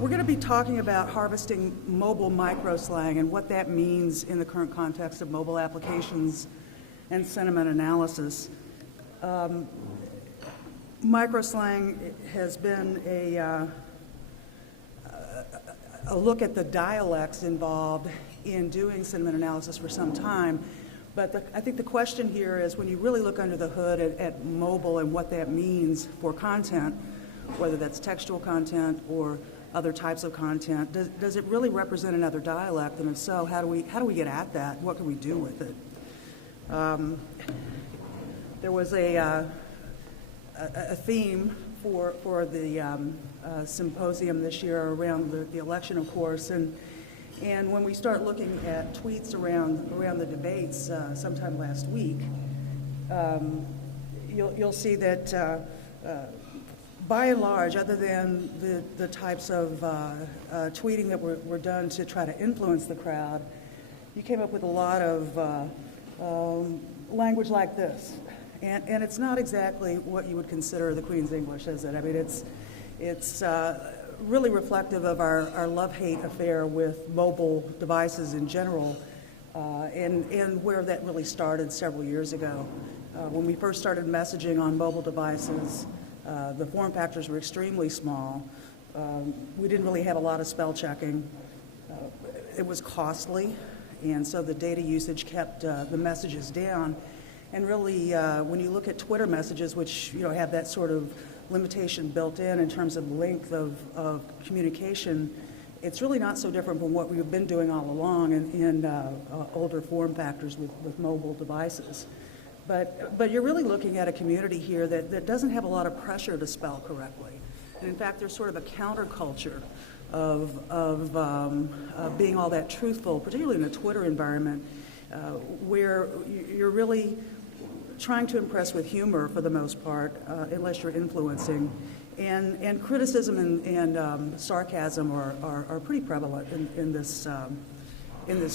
We're going to be talking about harvesting mobile microslang and what that means in the current context of mobile applications and sentiment analysis. Microslang has been a look at the dialects involved in doing sentiment analysis for some time. But I think the question here is, when you really look under the hood at mobile and what that means for content, whether that's textual content or other types of content, does it really represent another dialect? And if so, how do we get at that? What can we do with it? There was a theme for the symposium this year around the election, of course, and when we start looking at tweets around the debates sometime last week, you'll see that by and large, other than the types of tweeting that were done to try to influence the crowd, you came up with a lot of language like this. And it's not exactly what you would consider the Queen's English, is it? I mean, it's really reflective of our love-hate affair with mobile devices in general, and where that really started several years ago. When we first started messaging on mobile devices, the form factors were extremely small. We didn't really have a lot of spell checking. It was costly, and so the data usage kept the messages down. And really, when you look at Twitter messages, which have that sort of limitation built in terms of length of communication, it's really not so different from what we've been doing all along in older form factors with mobile devices. But you're really looking at a community here that doesn't have a lot of pressure to spell correctly. And in fact, there's sort of a counterculture of being all that truthful, particularly in a Twitter environment, where you're really trying to impress with humor for the most part, unless you're influencing. And criticism and sarcasm are pretty prevalent in this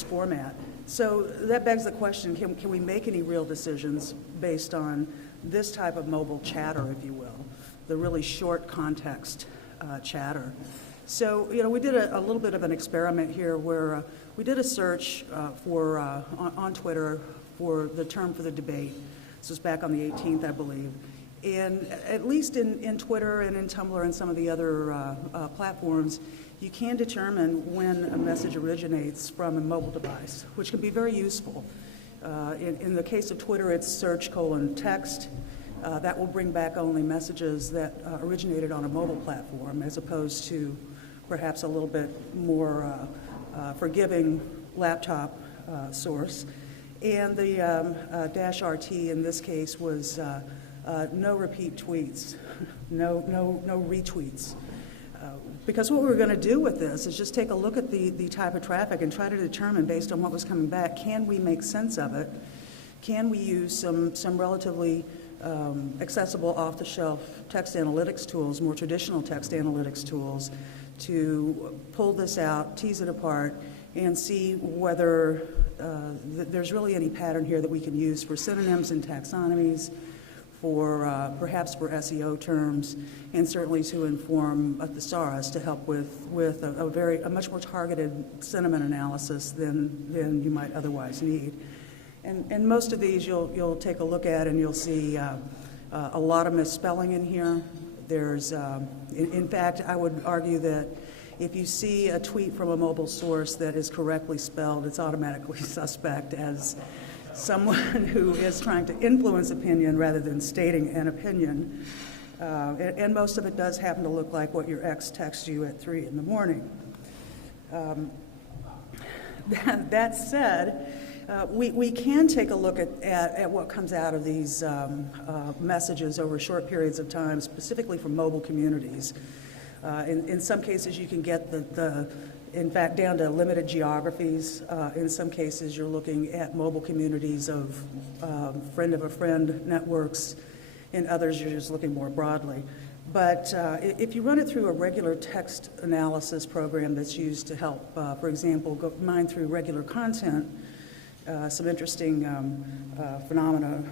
format. So that begs the question, can we make any real decisions based on this type of mobile chatter, if you will, the really short context chatter? So, we did a little bit of an experiment here where we did a search on Twitter for the term for the debate. This was back on the 18th, I believe. And at least in Twitter and in Tumblr and some of the other platforms, you can determine when a message originates from a mobile device, which can be very useful. In the case of Twitter, it's search:text. That will bring back only messages that originated on a mobile platform, as opposed to perhaps a little bit more forgiving laptop source. And the -RT in this case was no repeat tweets, no retweets. Because what we're going to do with this is just take a look at the type of traffic and try to determine, based on what was coming back, can we make sense of it? Can we use some relatively accessible off-the-shelf text analytics tools, more traditional text analytics tools, to pull this out, tease it apart, and see whether there's really any pattern here that we can use for synonyms and taxonomies, for perhaps for SEO terms, and certainly to inform a thesaurus to help with a much more targeted sentiment analysis than you might otherwise need. And most of these you'll take a look at and you'll see a lot of misspelling in here. There's, in fact, I would argue that if you see a tweet from a mobile source that is correctly spelled, it's automatically suspect as someone who is trying to influence opinion rather than stating an opinion. And most of it does happen to look like what your ex texts you at 3 in the morning. That said, we can take a look at what comes out of these messages over short periods of time, specifically from mobile communities. In some cases, you can get in fact, down to limited geographies. In some cases, you're looking at mobile communities of friend of a friend networks. In others, you're just looking more broadly. But if you run it through a regular text analysis program that's used to help, for example, mine through regular content, some interesting phenomena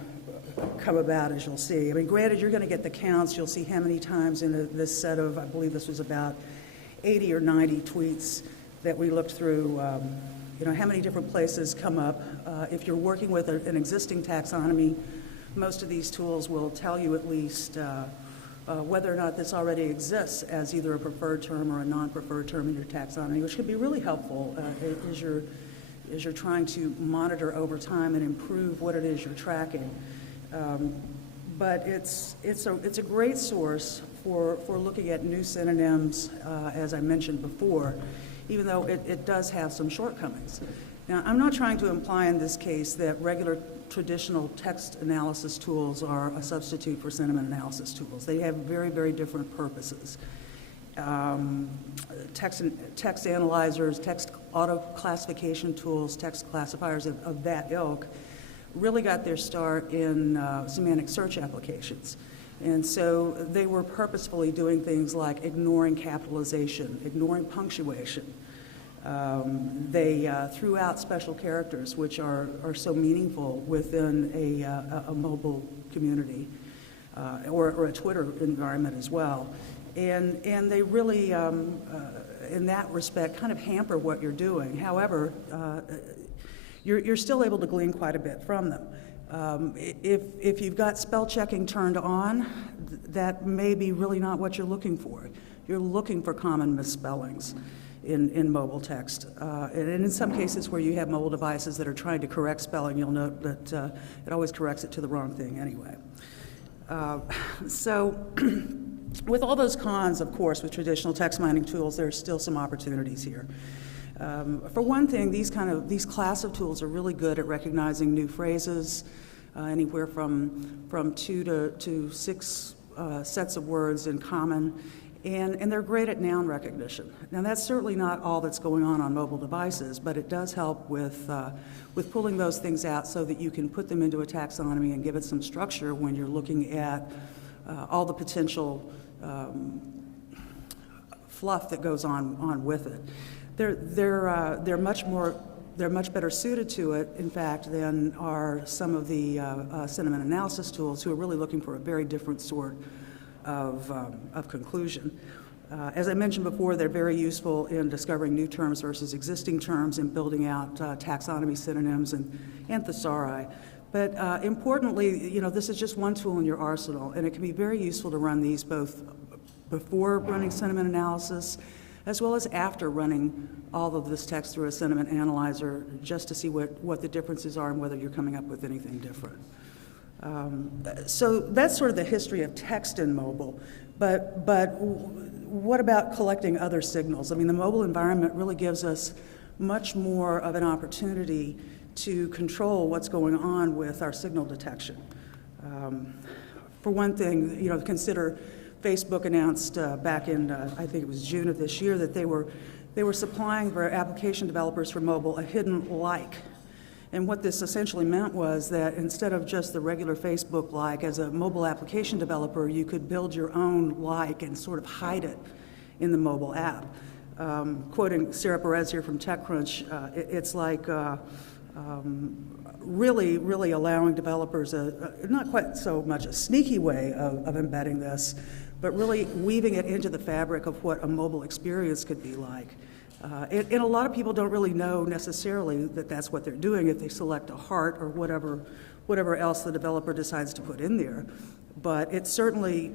come about, as you'll see. I mean, granted, you're going to get the counts. You'll see how many times in this set of, I believe this was about 80 or 90 tweets that we looked through, how many different places come up. If you're working with an existing taxonomy, most of these tools will tell you at least whether or not this already exists as either a preferred term or a non-preferred term in your taxonomy, which can be really helpful as you're trying to monitor over time and improve what it is you're tracking. But it's a great source for looking at new synonyms, as I mentioned before, even though it does have some shortcomings. Now, I'm not trying to imply in this case that regular traditional text analysis tools are a substitute for sentiment analysis tools. They have very, very different purposes. Text analyzers, text auto classification tools, text classifiers of that ilk really got their start in semantic search applications. And so they were purposefully doing things like ignoring capitalization, ignoring punctuation. They threw out special characters, which are so meaningful within a mobile community or a Twitter environment as well. And they really, in that respect, kind of hamper what you're doing. However, you're still able to glean quite a bit from them. If you've got spell checking turned on, that may be really not what you're looking for. You're looking for common misspellings in mobile text. And in some cases where you have mobile devices that are trying to correct spelling, you'll note that it always corrects it to the wrong thing anyway. So with all those cons, of course, with traditional text mining tools, there's still some opportunities here. For one thing, these class of tools are really good at recognizing new phrases, anywhere from 2 to 6 sets of words in common, and they're great at noun recognition. Now, that's certainly not all that's going on mobile devices, but it does help with pulling those things out so that you can put them into a taxonomy and give it some structure when you're looking at all the potential fluff that goes on with it. They're much better suited to it, in fact, than are some of the sentiment analysis tools, who are really looking for a very different sort of conclusion. As I mentioned before, they're very useful in discovering new terms versus existing terms and building out taxonomy synonyms and thesauri. But importantly, this is just one tool in your arsenal, and it can be very useful to run these both before running sentiment analysis as well as after running all of this text through a sentiment analyzer, just to see what the differences are and whether you're coming up with anything different. So that's sort of the history of text in mobile. But what about collecting other signals? I mean, the mobile environment really gives us much more of an opportunity to control what's going on with our signal detection. For one thing, consider Facebook announced back in, I think it was June of this year, that they were supplying for application developers for mobile a hidden like. And what this essentially meant was that instead of just the regular Facebook like, as a mobile application developer, you could build your own like and sort of hide it in the mobile app. Quoting Sarah Perez here from TechCrunch, it's like really, really allowing developers not quite so much a sneaky way of embedding this, but really weaving it into the fabric of what a mobile experience could be like. And a lot of people don't really know necessarily that that's what they're doing if they select a heart or whatever else the developer decides to put in there. But it's certainly,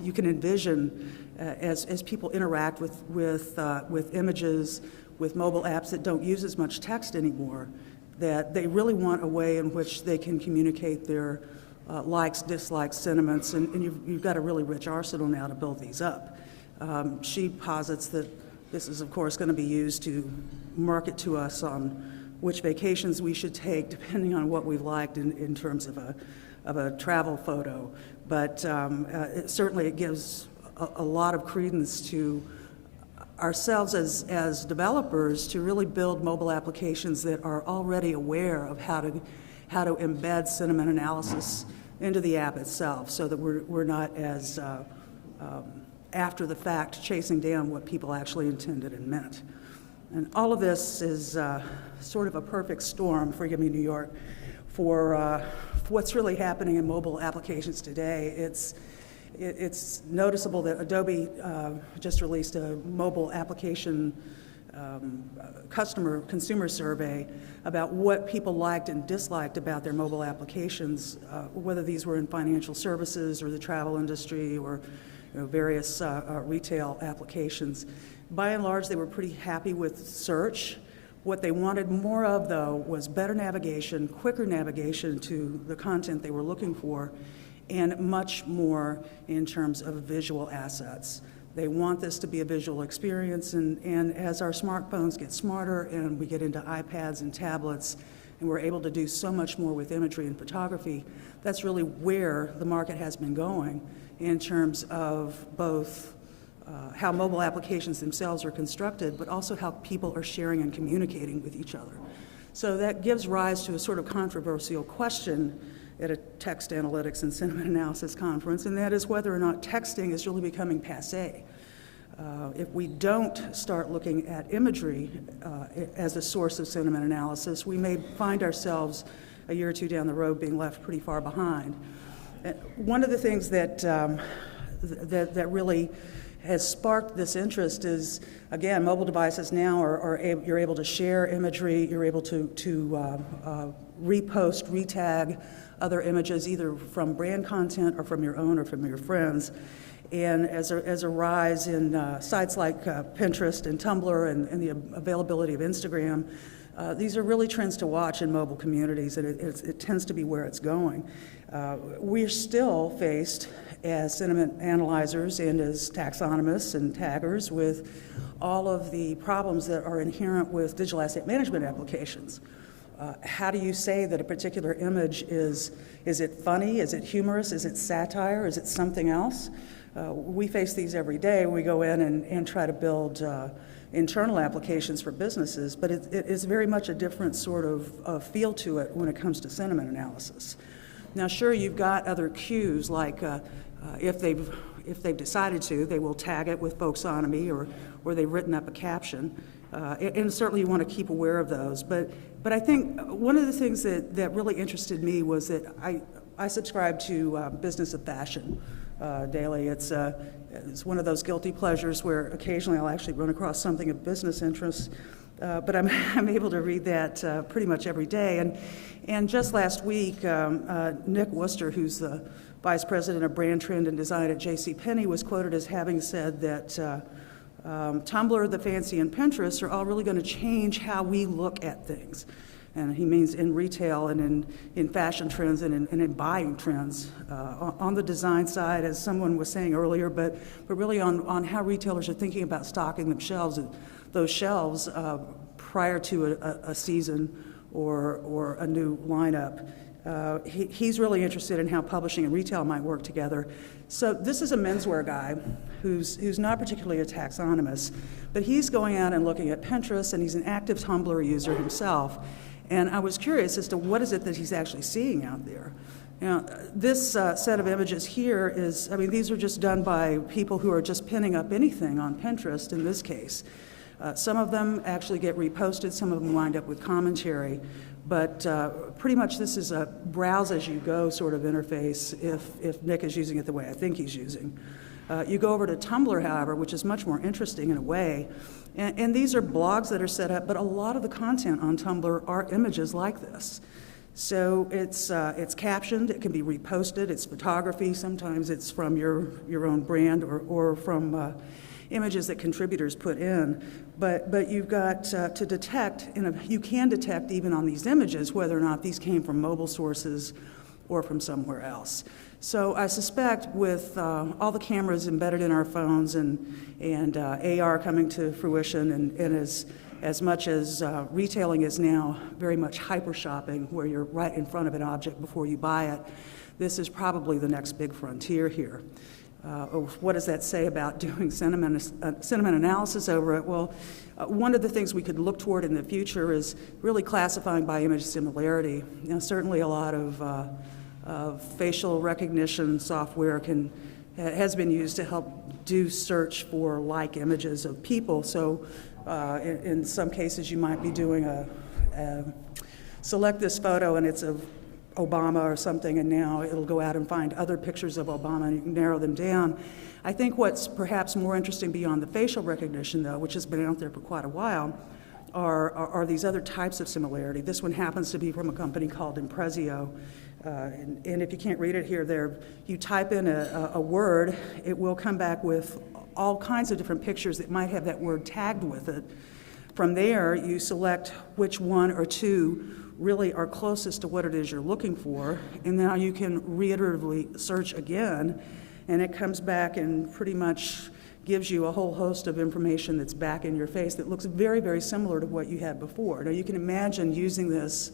you can envision as people interact with images, with mobile apps that don't use as much text anymore, that they really want a way in which they can communicate their likes, dislikes, sentiments, and you've got a really rich arsenal now to build these up. She posits that this is, of course, going to be used to market to us on which vacations we should take, depending on what we've liked in terms of a travel photo. But certainly it gives a lot of credence to ourselves as developers to really build mobile applications that are already aware of how to embed sentiment analysis into the app itself, so that we're not as after the fact chasing down what people actually intended and meant. And all of this is sort of a perfect storm, forgive me, New York, for what's really happening in mobile applications today. It's it's noticeable that Adobe just released a mobile application consumer survey about what people liked and disliked about their mobile applications, whether these were in financial services or the travel industry or various retail applications. By and large, they were pretty happy with search. What they wanted more of, though, was better navigation, quicker navigation to the content they were looking for, and much more in terms of visual assets. They want this to be a visual experience, and as our smartphones get smarter and we get into iPads and tablets, and we're able to do so much more with imagery and photography, that's really where the market has been going in terms of both how mobile applications themselves are constructed, but also how people are sharing and communicating with each other. So that gives rise to a sort of controversial question at a text analytics and sentiment analysis conference, and that is whether or not texting is really becoming passé. If we don't start looking at imagery as a source of sentiment analysis, we may find ourselves a year or two down the road being left pretty far behind. One of the things that really has sparked this interest is, again, mobile devices now you're able to share imagery, you're able to repost, retag other images either from brand content or from your own or from your friends. And as a rise in sites like Pinterest and Tumblr and the availability of Instagram, these are really trends to watch in mobile communities, and it tends to be where it's going. We're still faced as sentiment analyzers and as taxonomists and taggers with all of the problems that are inherent with digital asset management applications. How do you say that a particular image is it funny, is it humorous, is it satire, is it something else? We face these every day. We go in and try to build internal applications for businesses, but it is very much a different sort of feel to it when it comes to sentiment analysis. Now, sure, you've got other cues, like if they've decided to, they will tag it with folksonomy or they've written up a caption, and certainly you want to keep aware of those. But I think one of the things that really interested me was that I subscribe to Business of Fashion daily. It's one of those guilty pleasures where occasionally I'll actually run across something of business interest, but I'm able to read that pretty much every day. And just last week, Nick Worcester, who's the Vice President of Brand Trend and Design at JCPenney, was quoted as having said that Tumblr, the Fancy, and Pinterest are all really going to change how we look at things. And he means in retail and in fashion trends and in buying trends. On the design side, as someone was saying earlier, but really on how retailers are thinking about stocking those shelves prior to a season or a new lineup. He's really interested in how publishing and retail might work together. So this is a menswear guy who's not particularly a taxonomist, but he's going out and looking at Pinterest, and he's an active Tumblr user himself. And I was curious as to what is it that he's actually seeing out there. Now, this set of images here these are just done by people who are just pinning up anything on Pinterest in this case. Some of them actually get reposted, some of them wind up with commentary, but pretty much this is a browse as you go sort of interface if Nick is using it the way I think he's using. You go over to Tumblr, however, which is much more interesting in a way, and these are blogs that are set up, but a lot of the content on Tumblr are images like this. So it's captioned, it can be reposted, it's photography, sometimes it's from your own brand or from images that contributors put in. But you've got to detect, you can detect even on these images whether or not these came from mobile sources or from somewhere else. So I suspect with all the cameras embedded in our phones and AR coming to fruition, and as much as retailing is now very much hyper shopping, where you're right in front of an object before you buy it, this is probably the next big frontier here. What does that say about doing sentiment analysis over it? Well, one of the things we could look toward in the future is really classifying by image similarity. Certainly a lot of facial recognition software has been used to help do search for like images of people. So in some cases you might be doing select this photo and it's of Obama or something, and now it'll go out and find other pictures of Obama, and you can narrow them down. I think what's perhaps more interesting beyond the facial recognition, though, which has been out there for quite a while, are these other types of similarity. This one happens to be from a company called Imprezio. And if you can't read it here, you type in a word, it will come back with all kinds of different pictures that might have that word tagged with it. From there, you select which one or two really are closest to what it is you're looking for, and now you can reiteratively search again, and it comes back and pretty much gives you a whole host of information that's back in your face that looks very, very similar to what you had before. Now, you can imagine using this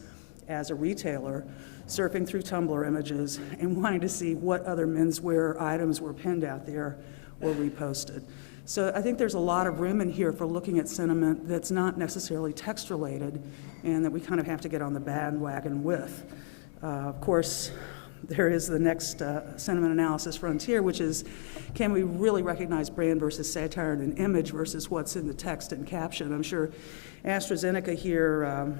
as a retailer, surfing through Tumblr images and wanting to see what other menswear items were pinned out there or reposted. So I think there's a lot of room in here for looking at sentiment that's not necessarily text-related and that we kind of have to get on the bandwagon with. Of course, there is the next sentiment analysis frontier, which is, can we really recognize brand versus satire in an image versus what's in the text and caption? I'm sure AstraZeneca here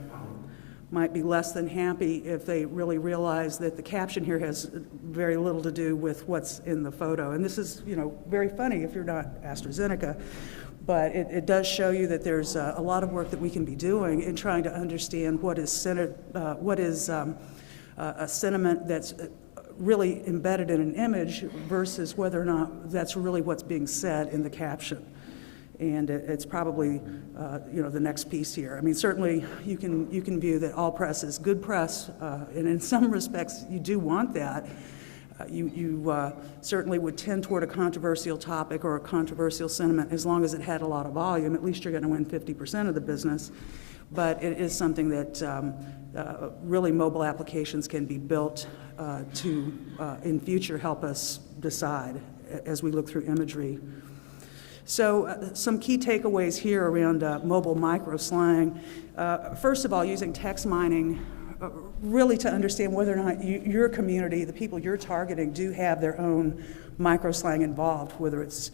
might be less than happy if they really realize that the caption here has very little to do with what's in the photo. And this is, very funny if you're not AstraZeneca, but it does show you that there's a lot of work that we can be doing in trying to understand what is a sentiment that's really embedded in an image versus whether or not that's really what's being said in the caption. And it's probably, the next piece here. I mean, certainly you can view that all press is good press, and in some respects you do want that. You certainly would tend toward a controversial topic or a controversial sentiment as long as it had a lot of volume. At least you're going to win 50% of the business. But it is something that really mobile applications can be built to, in future, help us decide as we look through imagery. So some key takeaways here around mobile micro slang. First of all, using text mining really to understand whether or not your community, the people you're targeting, do have their own micro slang involved, whether it's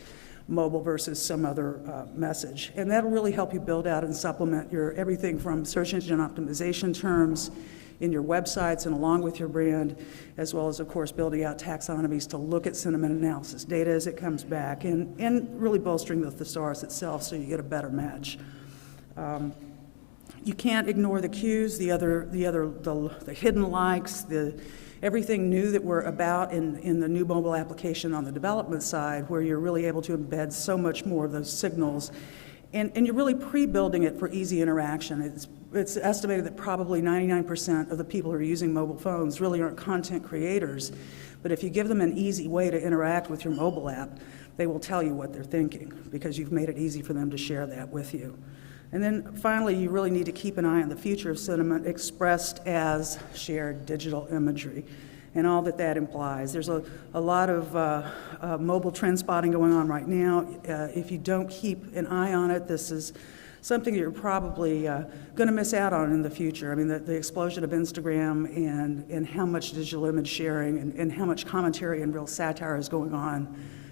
mobile versus some other message. And that'll really help you build out and supplement your everything from search engine optimization terms in your websites and along with your brand, as well as, of course, building out taxonomies to look at sentiment analysis data as it comes back, and really bolstering the thesaurus itself so you get a better match. You can't ignore the cues, the hidden likes, everything new that we're about in the new mobile application on the development side, where you're really able to embed so much more of those signals. And you're really pre-building it for easy interaction. It's estimated that probably 99% of the people who are using mobile phones really aren't content creators, but if you give them an easy way to interact with your mobile app, they will tell you what they're thinking because you've made it easy for them to share that with you. And then finally, you really need to keep an eye on the future of sentiment expressed as shared digital imagery and all that implies. There's a lot of mobile trend spotting going on right now. If you don't keep an eye on it, this is something that you're probably going to miss out on in the future. I mean, the explosion of Instagram and how much digital image sharing and how much commentary and real satire is going on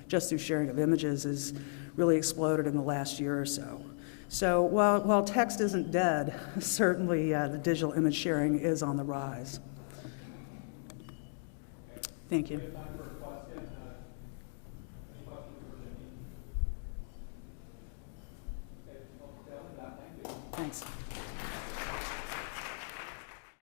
just through sharing of images has really exploded in the last year or so. So while text isn't dead, certainly the digital image sharing is on the rise. Thank you.